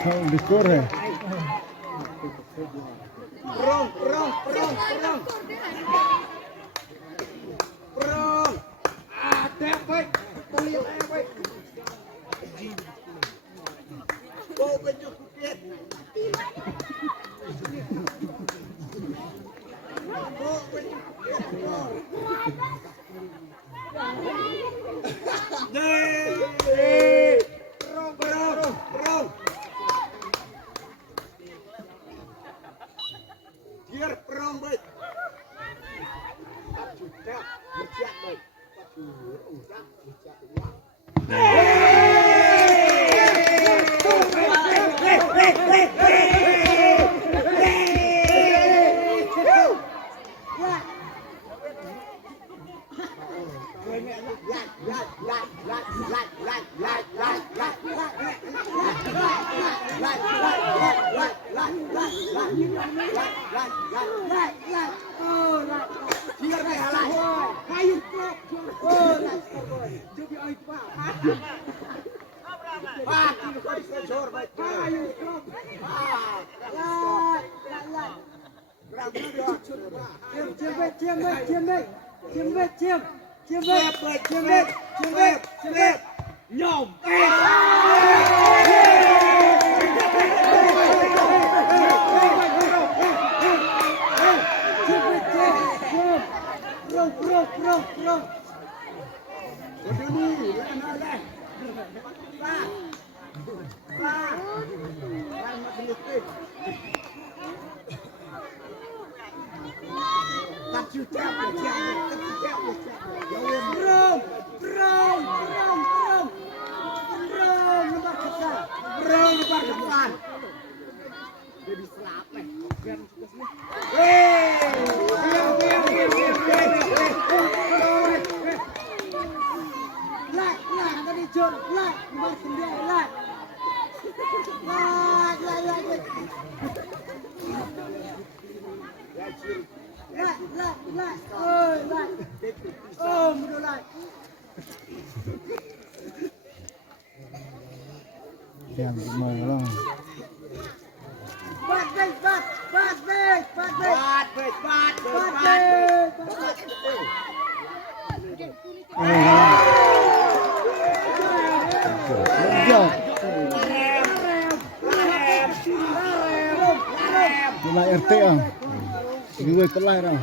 Kau dikoreng. Prong. Ada baik. Kuliah baik. Kau baju kuket. Kau baju kuket. Prong. Biar prong baik. Sudah bersiap baik. Udah bersiap uang. Nhom. Prong. Jadi selapeh. Yang malang. Nilai RT ah. Dua pelai dah.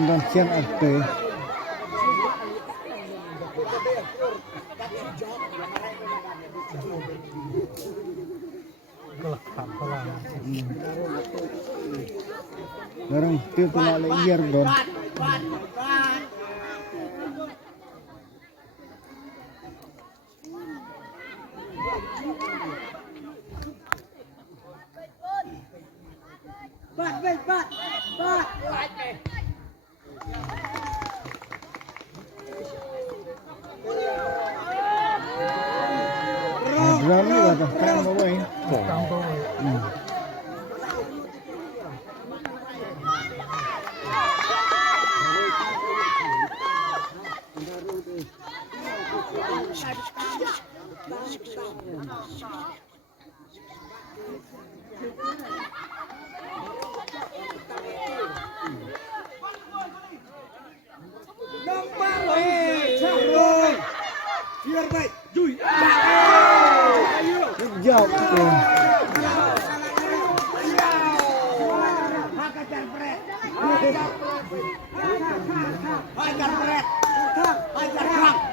Dan siang RT. Barang itu pula liar don. Berani lah dah, kan bawa ini. Biar baik. Jui. Jauh tu.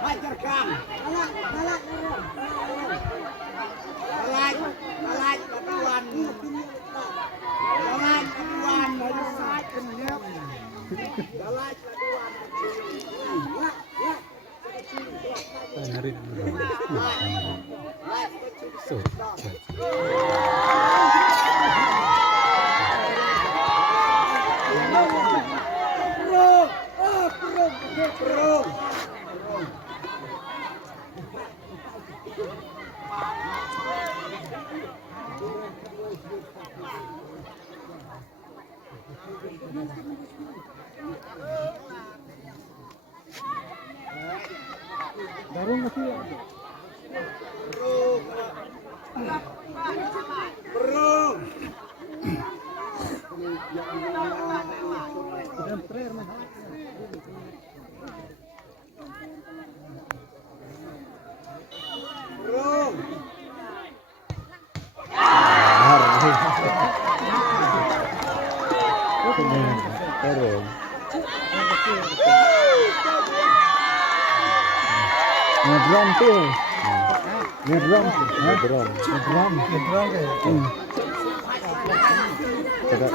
Hajar kang. Balak batuan. Dari saat kenyap. Balak batuan. Darung masih ngedrum tuh. Ngedrum. Ngedrum. Ngedrum. Ngedrum kayak. Tidak.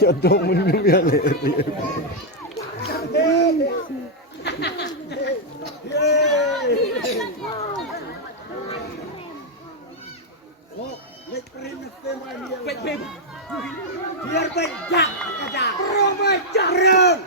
Ya dong minum ya leri. Biar bejak aja. Perung bejak. Perung.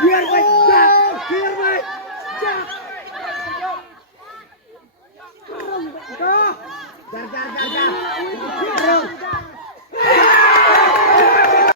Biar bejak. Jar.